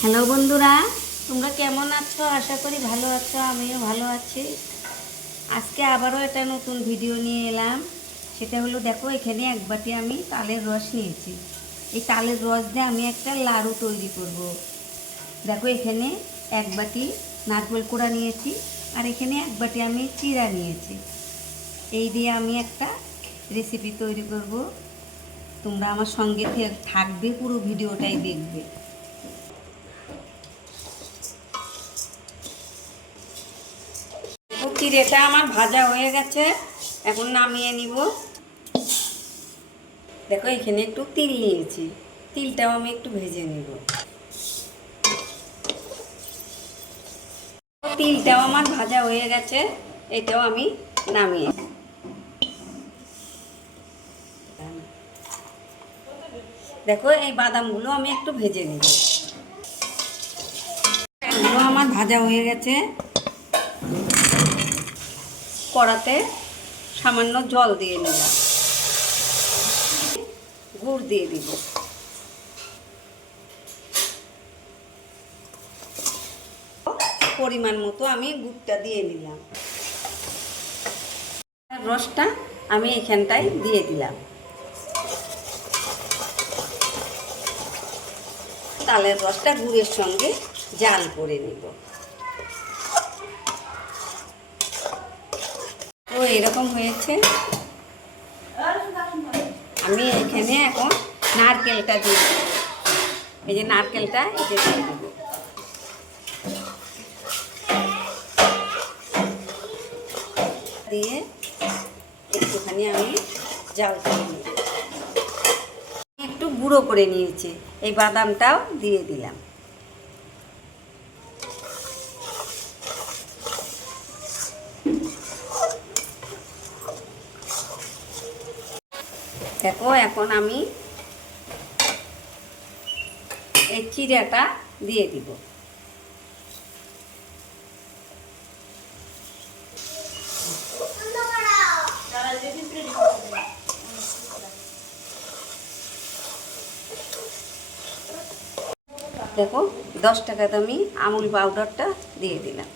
Hello বন্ধুরা, তোমরা কেমন আছো? আশা করি ভালো আছো, আমিও ভালো আছি। আজকে আবারও একটা নতুন ভিডিও নিয়ে এলাম। সেটা হলো, দেখো এখানে এক বাটি আমি তালের রস নিয়েছি। এই তালের রস দিয়ে আমি একটা লাড়ু তৈরি করব। দেখো এখানে এক বাটি নারকেল কোড়া নিয়েছি, আর এখানে এক বাটি আমি চিড়া নিয়েছি। এই দিয়ে আমি একটা রেসিপি তৈরি করব। তোমরা আমার সঙ্গে থাকবে, পুরো ভিডিওটাই দেখবে। চিড়েটা আমার ভাজা হয়ে গেছে, এখন নামিয়ে নিব। দেখো এখানে একটু তিল নিয়েছি, তিলটাও আমি একটু ভেজে নিব। তিলটাও আমার ভাজা হয়ে গেছে, এটাও আমি নামিয়ে। দেখো এই বাদামগুলো আমি একটু ভেজে নিব। এগুলো আমার ভাজা হয়ে গেছে। কড়াতে সামান্য জল দিয়ে নিলাম, গুড় দিয়ে দিব। পরিমাণ মতো আমি গুড়টা দিয়ে নিলাম। রসটা আমি এখানটায় দিয়ে দিলাম। তালের রসটা গুড়ের সঙ্গে জাল করে নিব। তো এরকম হয়েছে। আমি এখানে এখন নারকেলটা দিয়ে দেব। এই যে নারকেলটা এটা দিয়ে দেব। দিয়ে একটুখানি আমি জাল করে নিব। একটু গুঁড়ো করে নিয়েছি, এই বাদামটাও দিয়ে দিলাম। দেখো এখন আমি এই চিড়াটা দিয়ে দিব। দেখো 10 টাকা দামি আমুল পাউডারটা দিয়ে দিলাম।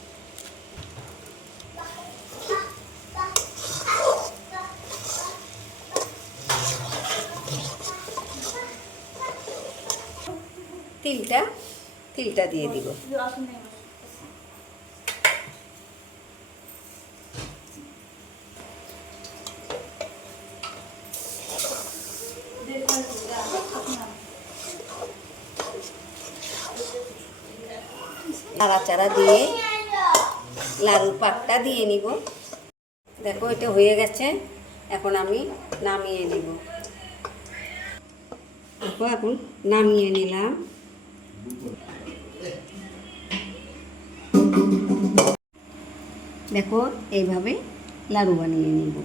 তিলটা দিয়ে দিব। নাড়াচাড়া দিয়ে লাড়ুর পাকটা দিয়ে নিব। দেখো এটা হয়ে গেছে, এখন আমি নামিয়ে নিব। দেখো এখন নামিয়ে নিলাম। দেখো এইভাবে লাড়ু বানিয়ে নিব।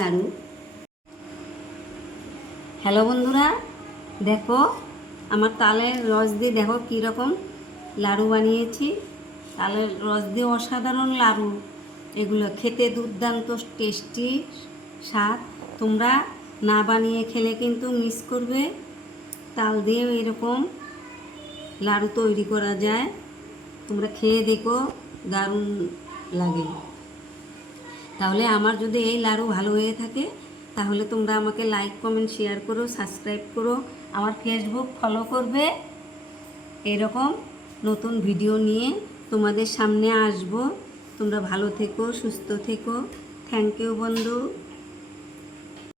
লাড়ু। হ্যালো বন্ধুরা, দেখো আমার তালের রস দিয়ে দেখো কীরকম লাড়ু বানিয়েছি। তালের রস দিয়ে অসাধারণ লাড়ু, এগুলো খেতে দুর্দান্ত টেস্টি স্বাদ। তোমরা না বানিয়ে খেলে কিন্তু মিস করবে। তাল দিয়েও এরকম লাড়ু তৈরি করা যায়, তোমরা খেয়ে দেখো, দারুণ লাগে। তাহলে আমার যদি এই লাড়ু ভালো হয়ে থাকে, তাহলে তোমরা আমাকে লাইক কমেন্ট শেয়ার করো, সাবস্ক্রাইব করো, আমার ফেসবুক ফলো করবে। এরকম নতুন ভিডিও নিয়ে তোমাদের সামনে আসবো। তোমরা ভালো থেকো, সুস্থ থেকো। থ্যাংক ইউ বন্ধু।